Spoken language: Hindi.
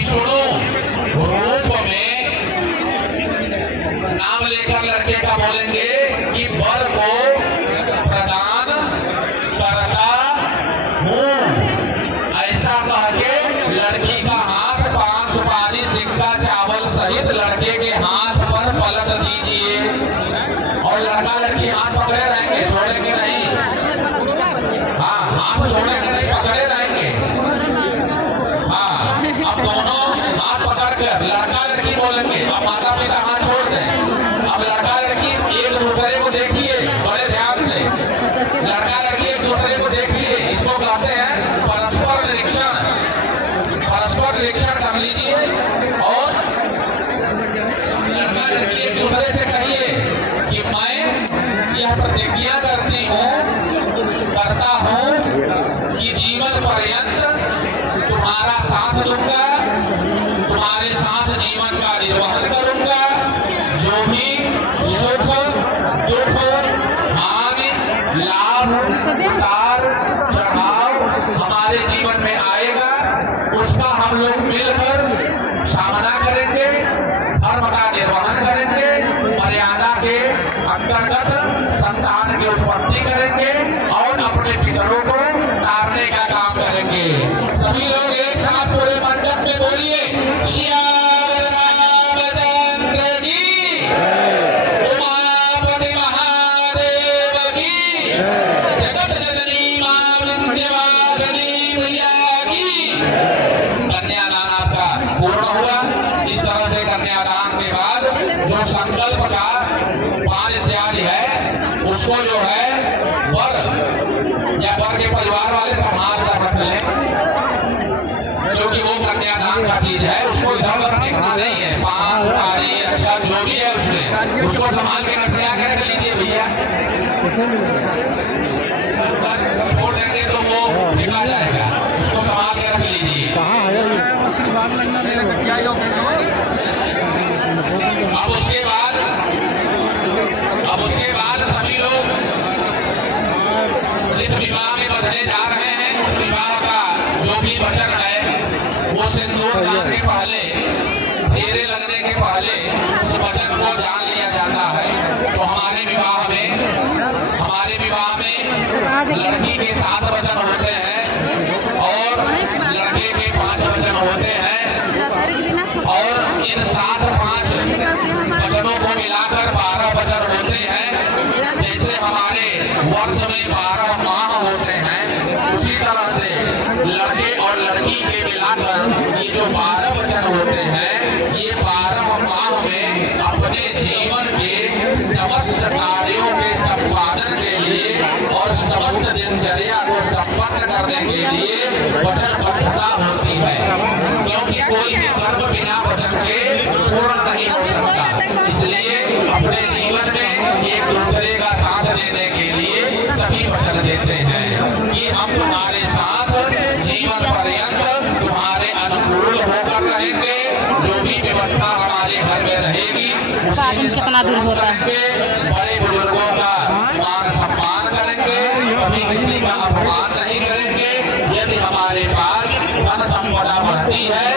विष्णु रूप में नाम लेकर लड़के का बोलेंगे कि वर को प्रदान करता हूँ। ऐसा कह के लड़की का हाथ 5 सुपारी सिक्का चावल सहित लड़के के हाथ पर पलट दीजिए और लड़का लड़की हाथ पकड़े रहेंगे, छोड़ेंगे नहीं। हाँ, हाथ छोड़ेंगे नहीं, पकड़े रहेंगे। हाँ, अब दोनों हाथ पकड़ कर लड़का लड़की बोलेंगे। अब माता पिता हाथ छोड़ दें। अब लड़का लड़की एक दूसरे को देखिए बड़े ध्यान से। लड़का लड़की एक दूसरे को देखिए, इसको कहते हैं परस्पर निरीक्षण। परस्पर निरीक्षण कर लीजिए और लड़का लड़की एक दूसरे से कहिए कि मैं यह प्रतिज्ञा करता हूँ कि जीवन पर्यंत तुम्हारा साथ दूंगा, तुम्हारे साथ जीवन का निर्वहन करूंगा। जो भी सुख दुख हानि लाभ उतार चढ़ाव हमारे जीवन में आएगा, उसका हम लोग मिलकर सामना करेंगे, धर्म का निर्वहन करेंगे, मर्यादा के अंतर्गत संतान की उत्पत्ति करेंगे और अपने पितरों को तारने का काम करेंगे। सभी लोग एक साथ पूरे मंडप में बोलिए, श्याम रामचंद्र की, उमापति महादेव की, जगत जननी मां विंध्यवासिनी मैया की। कन्यादान आपका पूर्ण हुआ। इस तरह से कन्यादान के बाद जो संकल्प का पान इत्यादि है उसको जो है वर या वर के परिवार वाले संभाल कर रख लें, क्योंकि वो कन्यादान का चीज है, उसको इधर उधर फेंकना नहीं है। पान सुपारी अच्छा जो भी है उसमें उसको संभाल के रख लीजिए भैया। छोड़ देंगे तो वो फेंका जाएगा, उसको संभाल के रख लीजिए। अब उसके बाद सभी लोग जिस विवाह में बंधने जा रहे हैं उस विवाह का जो भी वचन है वो सिंदूर दान के पहले, फेरे लगने के पहले उस वचन को जान लिया जाता है। तो हमारे विवाह में लड़की के 7 वचन होते हैं और लड़के के 5 वचन होते हैं और इन 7-5 वचनों को मिलाकर 12 वचन होते हैं। जैसे हमारे वर्ष में 12 माह होते हैं, उसी तरह से लड़के और लड़की के मिलाकर ये जो 12 वचन होते हैं, ये 12 माह में अपने जीवन के समस्त कार्यों के संपादन के लिए और समस्त दिनचर्या को संपन्न करने के लिए वचनबद्धता होती है, क्योंकि कोई भी कर्म बिना वचन के पूर्ण नहीं हो सकता। इसलिए अपने जीवन में एक दूसरे का साथ देने के लिए सभी वचन देते हैं कि हम तुम्हारे साथ जीवन पर्यंत तुम्हारे अनुकूल होकर रहेंगे। जो भी व्यवस्था हमारे घर में रहेगी कितना दूर होता है, बड़े बुजुर्गों का मान सम्मान करेंगे, कभी किसी का अपमान नहीं करेंगे। यदि हमारे पास धन संपदा बढ़ती है